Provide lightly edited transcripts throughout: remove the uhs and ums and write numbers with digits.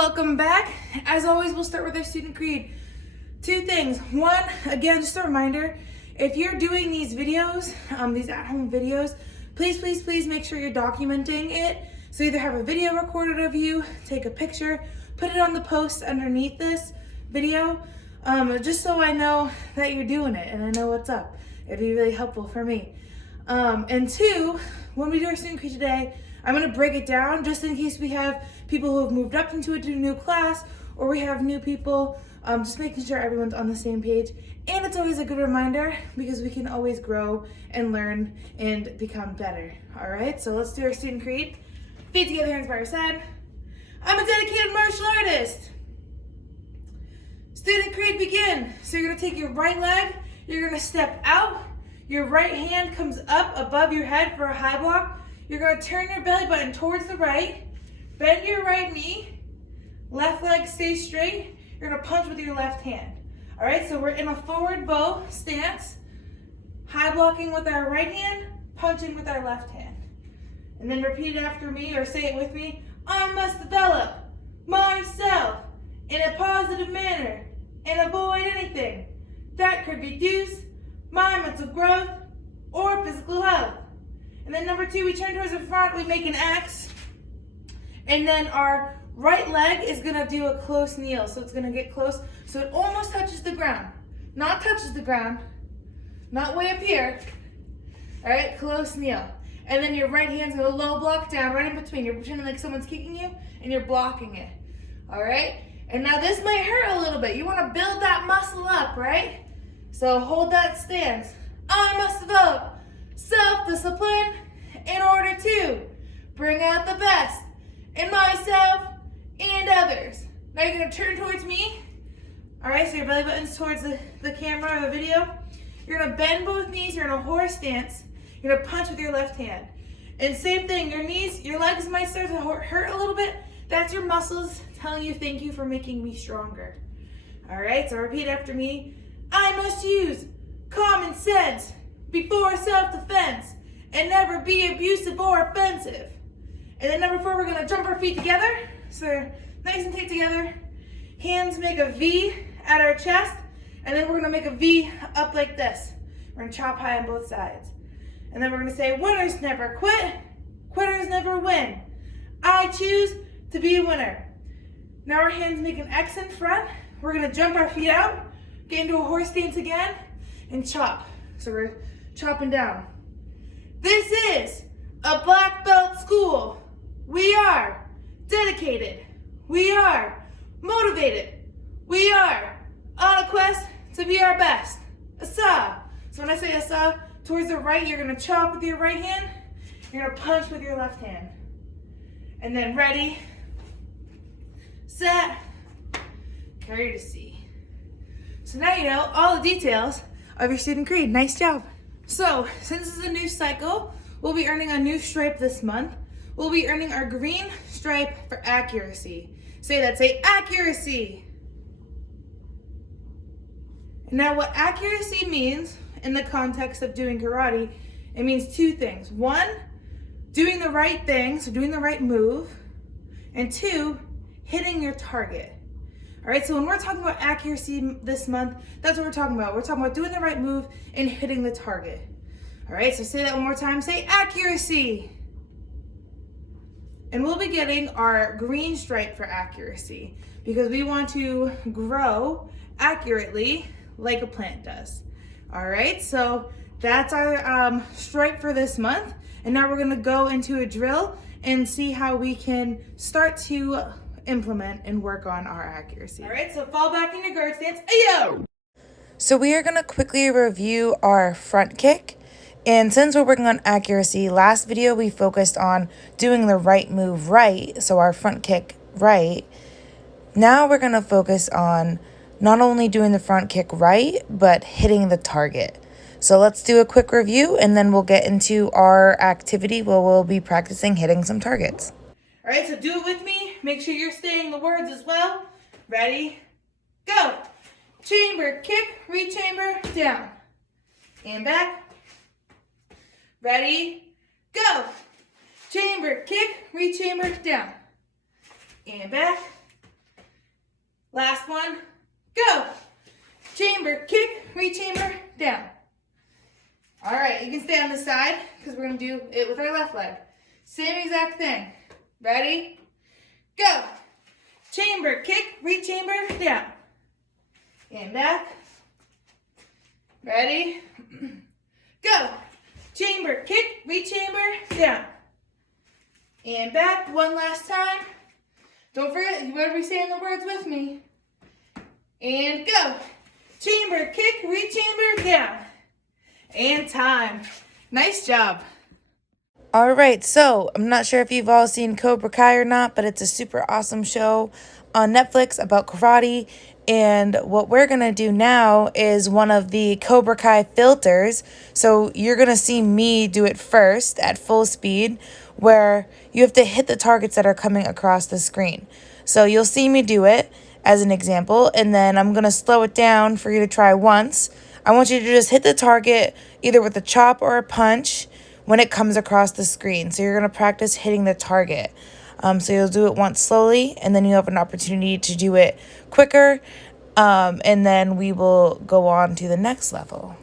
Welcome back. As always, we'll start with our student creed. Two things. One, again, just a reminder, if you're doing these videos, these at-home videos, please make sure you're documenting it. So either have a video recorded of you, take a picture, put it on the post underneath this video, just so I know that you're doing it and I know what's up. It'd be really helpful for me. And two, when we do our student creed today, I'm going to break it down just in case we have people who have moved up into a new class or we have new people, just making sure everyone's on the same page. And it's always a good reminder because we can always grow and learn and become better. All right, so let's do our student creed. Feet together, hands by your side. I'm a dedicated martial artist. Student creed, begin. So you're going to take your right leg, you're going to step out, your right hand comes up above your head for a high block. You're going to turn your belly button towards the right, bend your right knee, left leg stays straight. You're going to punch with your left hand. All right, so we're in a forward bow stance, high blocking with our right hand, punching with our left hand. And then repeat it after me or say it with me. I must develop myself in a positive manner and avoid anything that could reduce my mental growth or physical health. And then number two, we turn towards the front, we make an X. And then our right leg is gonna do a close kneel. So it's gonna get close, so it almost touches the ground. Not touches the ground, not way up here. All right, close kneel. And then your right hand's gonna low block down right in between. You're pretending like someone's kicking you and you're blocking it. All right? And now this might hurt a little bit. You wanna build that muscle up, right? So hold that stance. I must develop self-discipline in order to bring out the best in myself and others. Now you're gonna turn towards me. All right, so your belly button's towards the camera or the video. You're gonna bend both knees, you're in a horse stance. You're gonna punch with your left hand. And same thing, your legs might start to hurt a little bit. That's your muscles telling you thank you for making me stronger. All right, so repeat after me. I must use common sense before self-defense and never be abusive or offensive. And then number four, we're gonna jump our feet together. So nice and tight together. Hands make a V at our chest, and then we're gonna make a V up like this. We're gonna chop high on both sides. And then we're gonna say, winners never quit, quitters never win. I choose to be a winner. Now our hands make an X in front. We're gonna jump our feet out, get into a horse stance again, and chop. So we're chopping down. This is a black belt school. We are dedicated. We are motivated. We are on a quest to be our best. Asa. So when I say asa, towards the right, you're gonna chop with your right hand. You're gonna punch with your left hand. And then ready, set, courtesy. So now you know all the details of your student creed. Nice job. So since this is a new cycle, we'll be earning a new stripe this month. We'll be earning our green stripe for accuracy. Say that, say accuracy. Now what accuracy means in the context of doing karate, it means two things. One, doing the right thing, so doing the right move. And two, hitting your target. All right, so when we're talking about accuracy this month, that's what we're talking about. We're talking about doing the right move and hitting the target. All right, so say that one more time. Say accuracy. And we'll be getting our green stripe for accuracy because we want to grow accurately like a plant does. All right, so that's our stripe for this month. And now we're gonna go into a drill and see how we can start to implement and work on our accuracy. All right, so fall back in your guard stance. Ayo! So we are gonna quickly review our front kick. And since we're working on accuracy, last video we focused on doing the right move right, so our front kick right. Now we're gonna focus on not only doing the front kick right, but hitting the target. So let's do a quick review and then we'll get into our activity where we'll be practicing hitting some targets. All right, so do it with me. Make sure you're saying the words as well. Ready, go. Chamber, kick, re-chamber, down. And back. Ready, go. Chamber, kick, re-chamber, down. And back. Last one. Go. Chamber, kick, re-chamber, down. All right, you can stay on this side because we're going to do it with our left leg. Same exact thing. Ready? Go. Chamber, kick, re-chamber, down. And back. Ready? Go. Chamber, kick, re-chamber, down. And back. One last time. Don't forget, you better be saying the words with me. And go. Chamber, kick, re-chamber, down. And time. Nice job. All right, so I'm not sure if you've all seen Cobra Kai or not, but it's a super awesome show on Netflix about karate. And what we're going to do now is one of the Cobra Kai filters. So you're going to see me do it first at full speed, where you have to hit the targets that are coming across the screen. So you'll see me do it as an example, and then I'm going to slow it down for you to try once. I want you to just hit the target either with a chop or a punch when it comes across the screen. So you're going to practice hitting the target. So you'll do it once slowly, and then you have an opportunity to do it quicker, and then we will go on to the next level.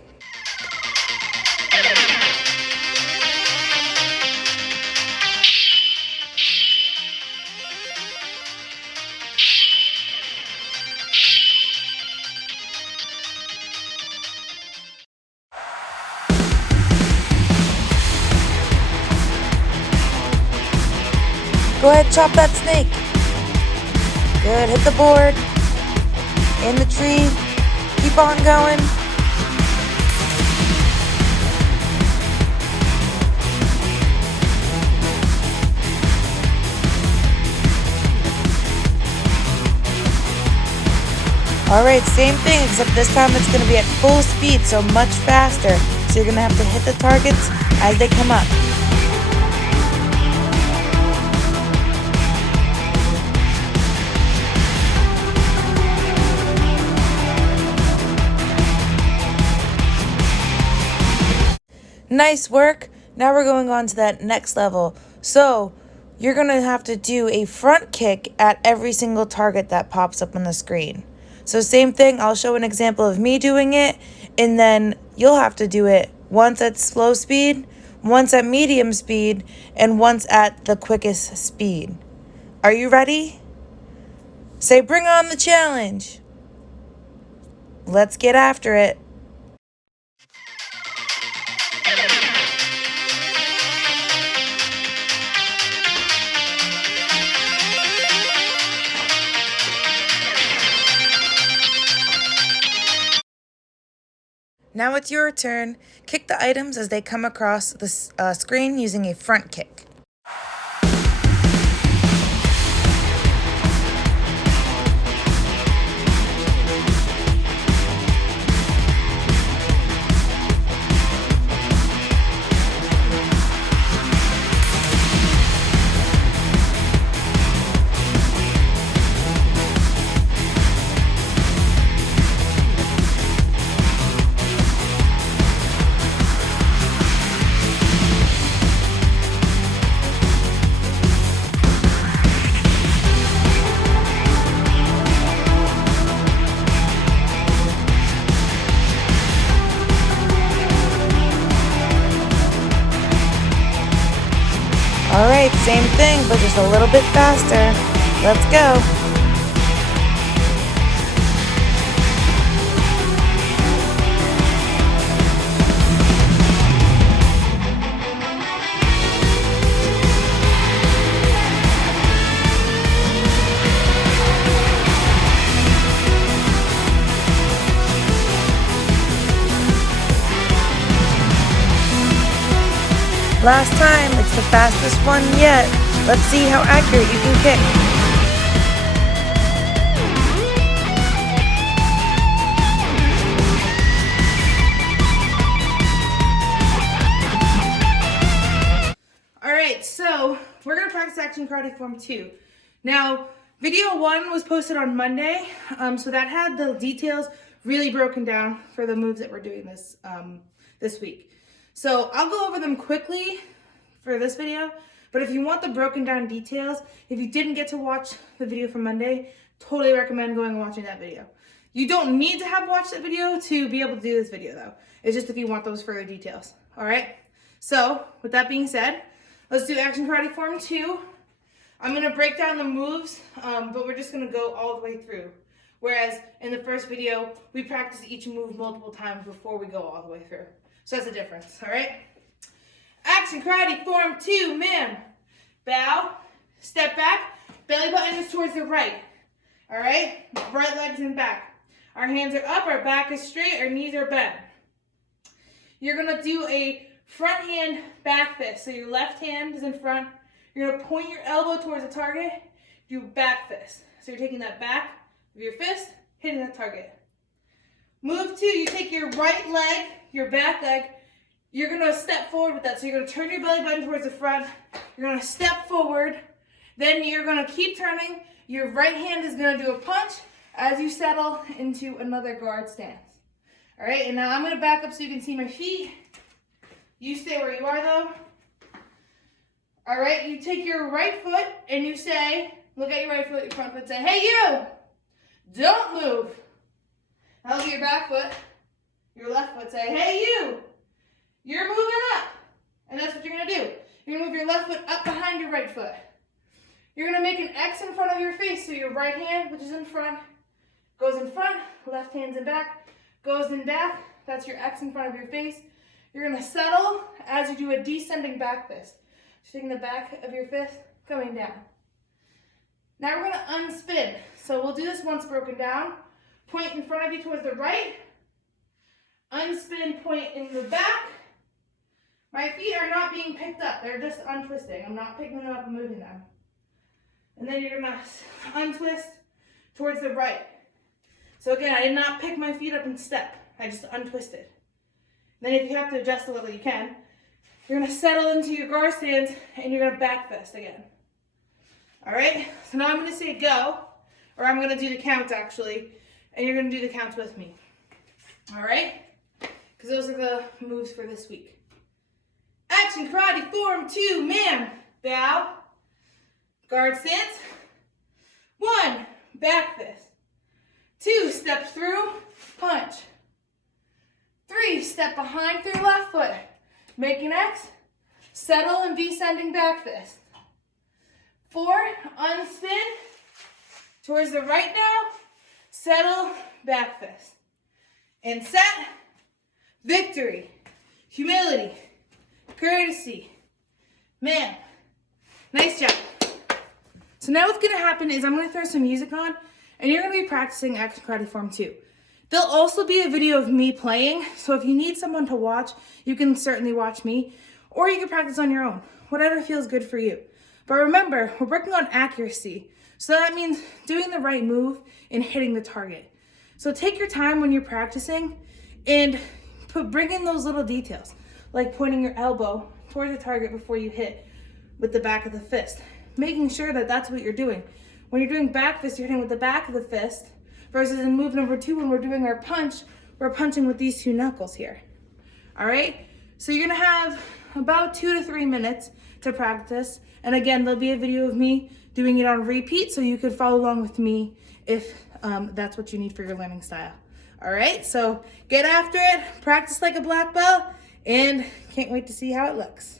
Go ahead, chop that snake. Good, hit the board. In the tree. Keep on going. All right, same thing, except this time it's going to be at full speed, so much faster. So you're going to have to hit the targets as they come up. Nice work. Now we're going on to that next level. So you're going to have to do a front kick at every single target that pops up on the screen. So same thing, I'll show an example of me doing it, and then you'll have to do it once at slow speed, once at medium speed, and once at the quickest speed. Are you ready? Say, bring on the challenge. Let's get after it. Now it's your turn. Kick the items as they come across the screen using a front kick. All right, same thing, but just a little bit faster. Let's go. Last time, it's the fastest one yet. Let's see how accurate you can kick. All right, so we're gonna practice action karate form 2. Now, video 1 was posted on Monday, so that had the details really broken down for the moves that we're doing this week. So I'll go over them quickly for this video, but if you want the broken down details, if you didn't get to watch the video from Monday, totally recommend going and watching that video. You don't need to have watched that video to be able to do this video though. It's just if you want those further details. All right. So with that being said, let's do action karate form 2. I'm gonna break down the moves, but we're just gonna go all the way through. Whereas in the first video, we practice each move multiple times before we go all the way through. So that's the difference, all right? Action karate form 2, ma'am. Bow, step back, belly button is towards the right, all right? Right leg's in back. Our hands are up, our back is straight, our knees are bent. You're gonna do a front hand back fist. So your left hand is in front. You're gonna point your elbow towards the target, do back fist. So you're taking that back of your fist, hitting the target. Move 2, you take your right leg, your back leg, you're gonna step forward with that. So you're gonna turn your belly button towards the front, you're gonna step forward, then you're gonna keep turning, your right hand is gonna do a punch as you settle into another guard stance. All right, and now I'm gonna back up so you can see my feet. You stay where you are though. All right, you take your right foot and you say, look at your right foot, your front foot, say, hey you, don't move. Now look at your back foot, your left foot, say, hey you, you're moving up. And that's what you're gonna do. You're gonna move your left foot up behind your right foot. You're gonna make an X in front of your face, so your right hand, which is in front, goes in front, left hand's in back, goes in back, that's your X in front of your face. You're gonna settle as you do a descending back fist. Taking the back of your fist, coming down. Now we're gonna unspin. So we'll do this once broken down. Point in front of you towards the right. Unspin, point in the back. My feet are not being picked up. They're just untwisting. I'm not picking them up and moving them. And then you're gonna untwist towards the right. So again, I did not pick my feet up and step. I just untwisted. Then if you have to adjust a little, you can. You're gonna settle into your guard stance and you're gonna back fist again. All right, so now I'm gonna say go, or I'm gonna do the counts actually, and you're gonna do the counts with me. All right, because those are the moves for this week. Action karate form 2, ma'am. Bow, guard stance. 1, back fist. 2, step through, punch. 3, step behind through left foot. Make an X, settle and descending back fist. 4, unspin, towards the right now, settle, back fist. And set, victory, humility, courtesy, ma'am. Nice job. So now what's gonna happen is I'm gonna throw some music on and you're gonna be practicing action karate form 2. There'll also be a video of me playing, so if you need someone to watch, you can certainly watch me, or you can practice on your own, whatever feels good for you. But remember, we're working on accuracy, so that means doing the right move and hitting the target. So take your time when you're practicing and bring in those little details, like pointing your elbow towards the target before you hit with the back of the fist, making sure that that's what you're doing. When you're doing back fist, you're hitting with the back of the fist, versus in move number 2, when we're doing our punch, we're punching with these 2 knuckles here. All right? So you're gonna have about 2 to 3 minutes to practice. And again, there'll be a video of me doing it on repeat so you could follow along with me if that's what you need for your learning style. All right? So get after it, practice like a black belt, and can't wait to see how it looks.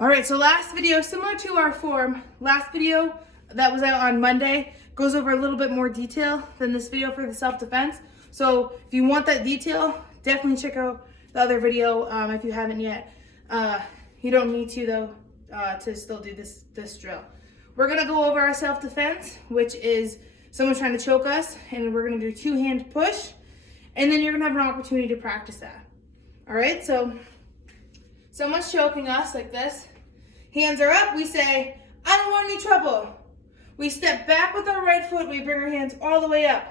All right, so last video, similar to our form, last video that was out on Monday goes over a little bit more detail than this video for the self-defense. So if you want that detail, definitely check out the other video if you haven't yet. You don't need to though to still do this drill. We're gonna go over our self-defense, which is someone trying to choke us, and we're gonna do 2-hand push, and then you're gonna have an opportunity to practice that. All right, so someone's choking us like this. Hands are up, we say, I don't want any trouble. We step back with our right foot, we bring our hands all the way up.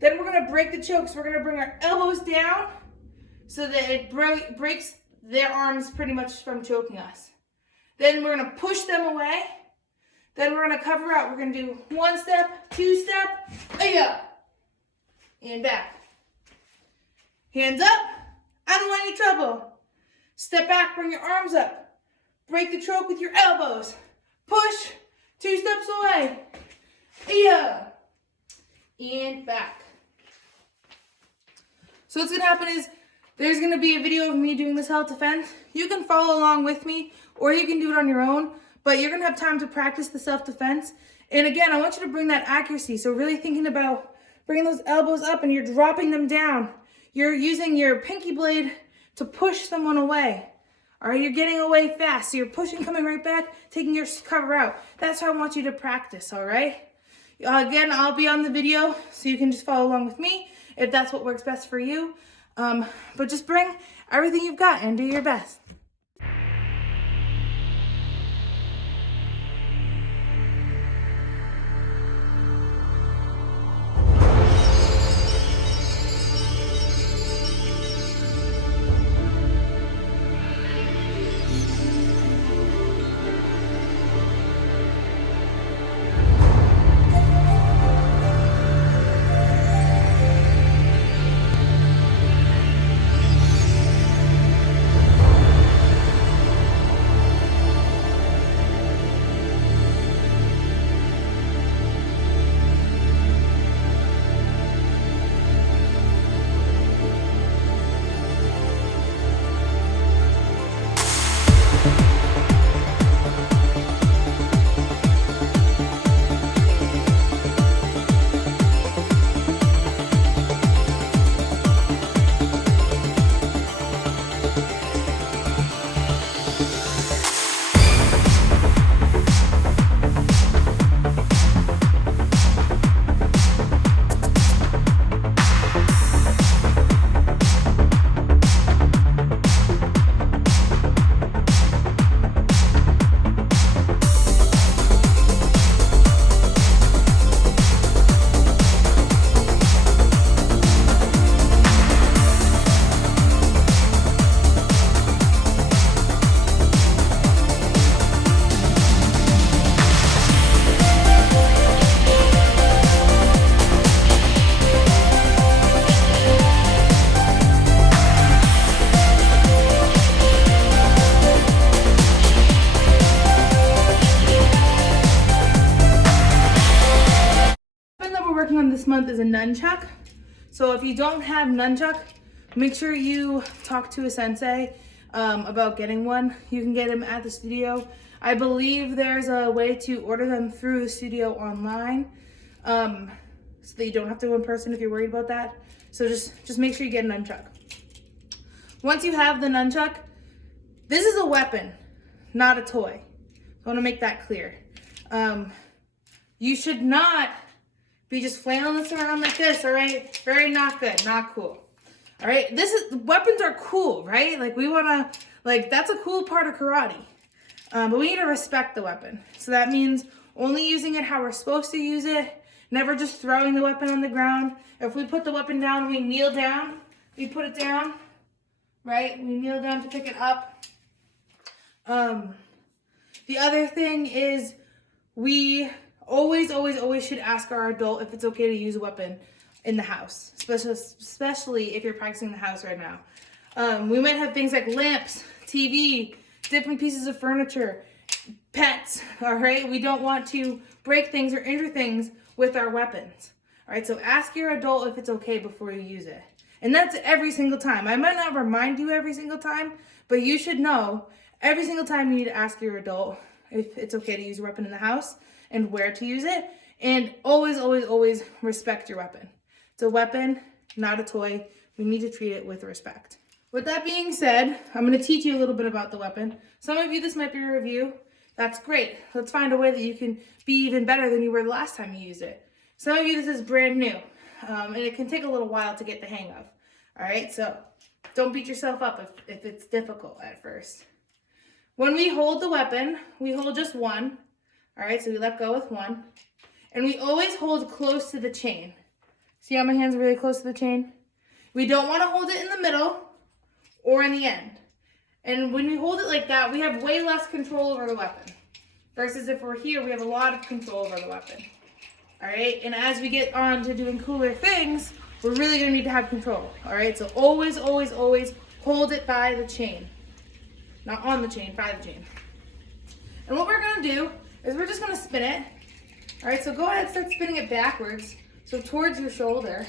Then we're gonna break the choke, so we're gonna bring our elbows down so that it breaks their arms pretty much from choking us. Then we're gonna push them away. Then we're gonna cover out. We're gonna do 1 step, 2 step, and back. Hands up, I don't want any trouble. Step back, bring your arms up. Break the choke with your elbows. Push, 2 steps away. And back. So what's gonna happen is there's gonna be a video of me doing this self-defense. You can follow along with me, or you can do it on your own, but you're gonna have time to practice the self-defense. And again, I want you to bring that accuracy. So really thinking about bringing those elbows up and you're dropping them down. You're using your pinky blade to push someone away. All right, you're getting away fast. So you're pushing, coming right back, taking your cover out. That's how I want you to practice, all right? Again, I'll be on the video, so you can just follow along with me if that's what works best for you. But just bring everything you've got and do your best. This month is a nunchuck. So if you don't have nunchuck, make sure you talk to a sensei about getting one. You can get them at the studio. I believe there's a way to order them through the studio online, so that you don't have to go in person if you're worried about that. So just make sure you get a nunchuck. Once you have the nunchuck, this is a weapon, not a toy. I want to make that clear. You should not be just flailing this around like this, all right? Very not good, not cool. All right, weapons are cool, right? Like we wanna, that's a cool part of karate. But we need to respect the weapon. So that means only using it how we're supposed to use it, never just throwing the weapon on the ground. If we put the weapon down, we kneel down, we put it down, right? We kneel down to pick it up. The other thing is we always should ask our adult if it's okay to use a weapon in the house, especially if you're practicing in the house right now. We might have things like lamps, TV, different pieces of furniture, pets, all right? We don't want to break things or injure things with our weapons, all right? So ask your adult if it's okay before you use it. And that's every single time. I might not remind you every single time, but you should know Every single time you need to ask your adult if it's okay to use your weapon in the house and where to use it. And always, always, always respect your weapon. It's a weapon, not a toy. We need to treat it with respect. With that being said, I'm going to teach you a little bit about the weapon. Some of you, this might be a review. That's great. Let's find a way that you can be even better than you were the last time you used it. Some of you, this is brand new, and it can take a little while to get the hang of. All right, so don't beat yourself up if it's difficult at first. When we hold the weapon, we hold just one. All right, so we let go with one. And we always hold close to the chain. See how my hands are really close to the chain? We don't want to hold it in the middle or in the end. And when we hold it like that, we have way less control over the weapon. Versus if we're here, we have a lot of control over the weapon. All right, and as we get on to doing cooler things, we're really gonna need to have control. All right, so always, always, always hold it by the chain. Not on the chain, by the chain. And what we're gonna do is we're just gonna spin it. All right, so go ahead and start spinning it backwards, so towards your shoulder.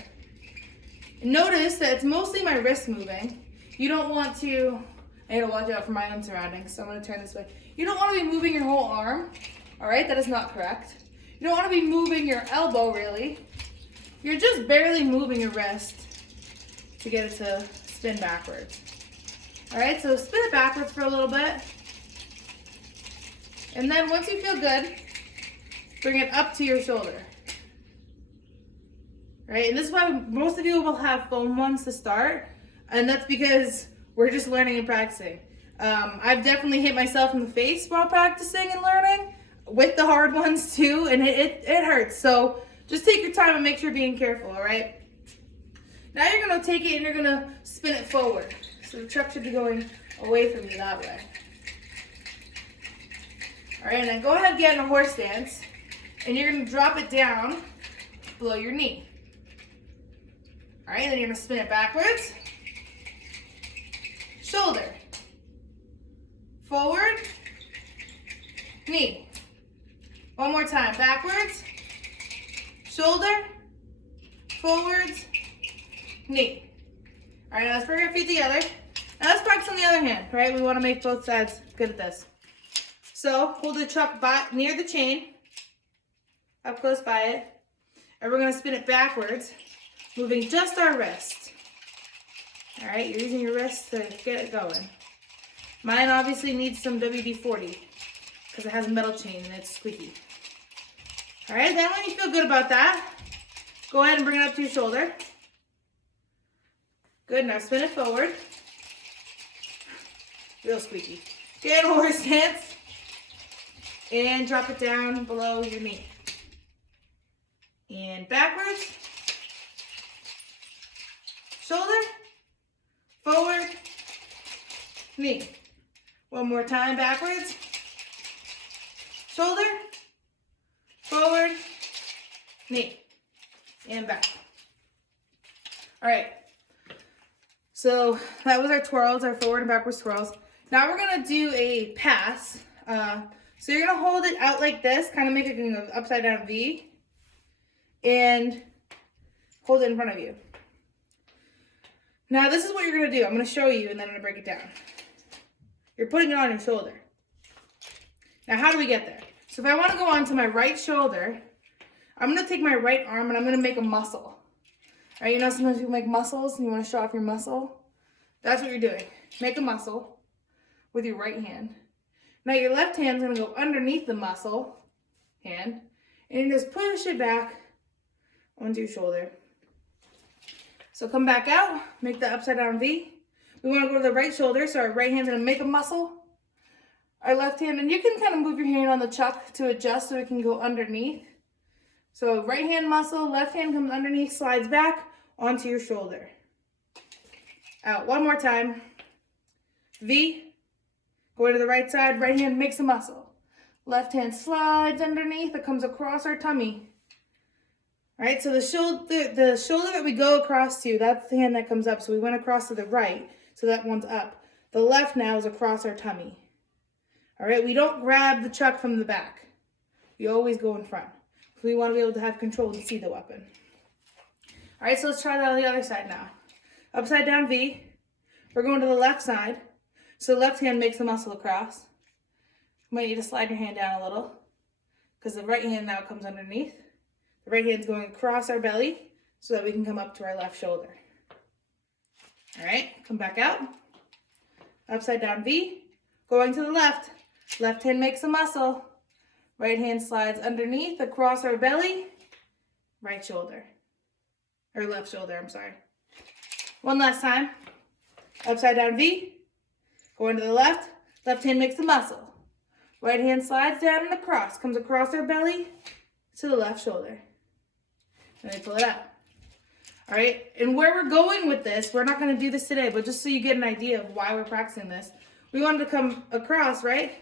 And notice that it's mostly my wrist moving. You don't want to, I need to watch out for my own surroundings, so I'm gonna turn this way. You don't wanna be moving your whole arm, all right? That is not correct. You don't wanna be moving your elbow, really. You're just barely moving your wrist to get it to spin backwards. All right, so spin it backwards for a little bit. And then once you feel good, bring it up to your shoulder. All right, and this is why most of you will have foam ones to start, and that's because we're just learning and practicing. I've definitely hit myself in the face while practicing and learning with the hard ones too, and it hurts. So just take your time and make sure you're being careful, all right? Now you're gonna take it and you're gonna spin it forward. So the truck should be going away from you that way. All right, and then go ahead and get in a horse stance, and you're gonna drop it down below your knee. All right, then you're gonna spin it backwards. Shoulder. Forward. Knee. One more time, backwards. Shoulder. Forwards. Knee. All right, now let's bring our feet together. Now let's practice on the other hand, right? We want to make both sides good at this. So hold the truck near the chain, up close by it, and we're going to spin it backwards, moving just our wrist. All right, you're using your wrist to get it going. Mine obviously needs some WD-40 because it has a metal chain and it's squeaky. All right, then when you feel good about that, go ahead and bring it up to your shoulder. Good, now spin it forward. Real squeaky. Get in horse stance. And drop it down below your knee. And backwards. Shoulder. Forward. Knee. One more time, backwards. Shoulder. Forward. Knee. And back. All right. So that was our twirls, our forward and backwards twirls. Now we're gonna do a pass. So you're gonna hold it out like this, kind of make it an upside down V, and hold it in front of you. Now this is what you're gonna do. I'm gonna show you and then I'm gonna break it down. You're putting it on your shoulder. Now how do we get there? So if I wanna go onto my right shoulder, I'm gonna take my right arm and I'm gonna make a muscle. All right, you know sometimes people make muscles and you wanna show off your muscle? That's what you're doing. Make a muscle with your right hand. Now your left hand's gonna go underneath the muscle hand, and you just push it back onto your shoulder. So come back out, make the upside down V. We wanna go to the right shoulder, so our right hand's gonna make a muscle. Our left hand, and you can kind of move your hand on the chuck to adjust so it can go underneath. So right hand muscle, left hand comes underneath, slides back onto your shoulder. Out one more time. V. Go to the right side, right hand makes a muscle. Left hand slides underneath, it comes across our tummy. All right, so the shoulder that we go across to, that's the hand that comes up. So we went across to the right, so that one's up. The left now is across our tummy. All right, we don't grab the chuck from the back. We always go in front. We want to be able to have control to see the weapon. All right, so let's try that on the other side now. Upside down V. We're going to the left side. So the left hand makes the muscle across. You might need to slide your hand down a little because the right hand now comes underneath. The right hand's going across our belly so that we can come up to our left shoulder. All right, come back out. Upside down V, going to the left. Left hand makes a muscle. Right hand slides underneath, across our belly. Right shoulder. Or left shoulder, I'm sorry. One last time. Upside down V, going to the left. Left hand makes a muscle. Right hand slides down and across, comes across our belly to the left shoulder. And we pull it out. All right, and where we're going with this, we're not gonna do this today, but just so you get an idea of why we're practicing this, we wanted to come across, right?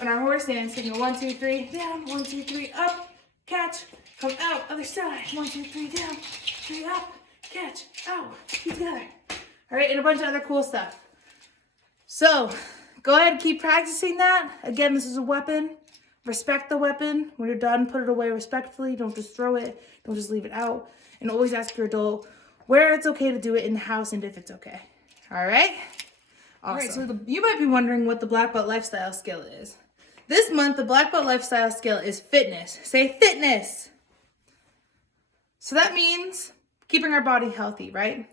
On our horse stance, so you go 1, 2, 3, down, 1, 2, 3, up, catch, come out, other side, 1, 2, 3, down, 3, up, catch, out, keep together. All right, and a bunch of other cool stuff. So, go ahead and keep practicing that. Again, this is a weapon. Respect the weapon. When you're done, put it away respectfully. Don't just throw it. Don't just leave it out. And always ask your adult where it's okay to do it in the house and if it's okay. All right? Awesome. All right, so you might be wondering what the Black Belt Lifestyle Skill is. This month, the Black Belt Lifestyle Skill is fitness. Say fitness. So that means keeping our body healthy, right?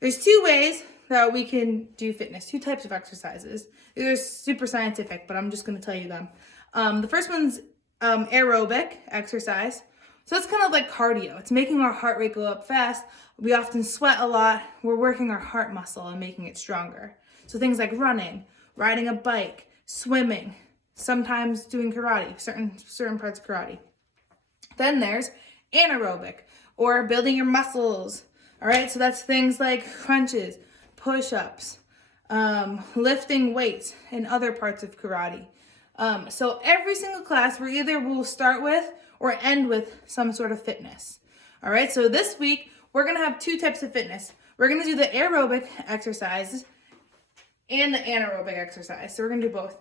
There's 2 ways that we can do fitness, 2 types of exercises. These are super scientific, but I'm just gonna tell you them. The first one's aerobic exercise. So that's kind of like cardio. It's making our heart rate go up fast. We often sweat a lot. We're working our heart muscle and making it stronger. So things like running, riding a bike, swimming, sometimes doing karate, certain parts of karate. Then there's anaerobic, or building your muscles. All right, so that's things like crunches, push-ups, lifting weights, and other parts of karate. So every single class, we either will start with or end with some sort of fitness. All right, so this week, we're gonna have 2 types of fitness. We're gonna do the aerobic exercises and the anaerobic exercise. So we're gonna do both.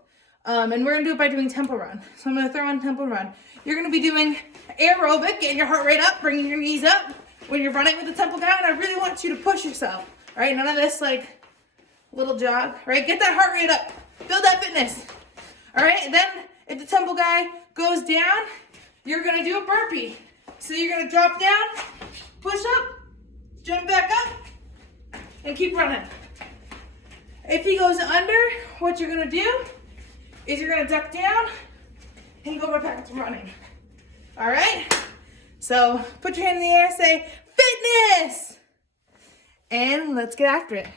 And we're gonna do it by doing tempo run. So I'm gonna throw in tempo run. You're gonna be doing aerobic, getting your heart rate up, bringing your knees up when you're running with the tempo guy, and I really want you to push yourself. All right, none of this like little jog, right? Get that heart rate up, build that fitness. All right, and then if the tempo guy goes down, you're gonna do a burpee. So you're gonna drop down, push up, jump back up, and keep running. If he goes under, what you're gonna do is you're gonna duck down and go right back to running. All right? So put your hand in the air, say, fitness! And let's get after it.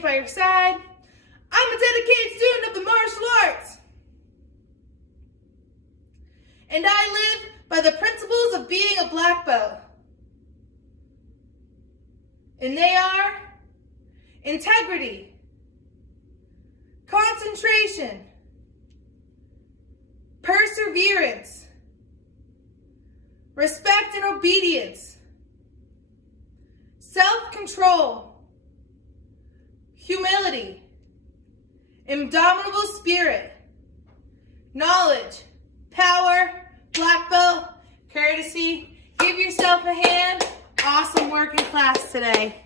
By your side. I'm a dedicated student of the martial arts. And I live by the principles of being a black belt. And they are integrity, concentration, perseverance, respect and obedience, self-control, humility, indomitable spirit, knowledge, power, black belt, courtesy. Give yourself a hand. Awesome work in class today.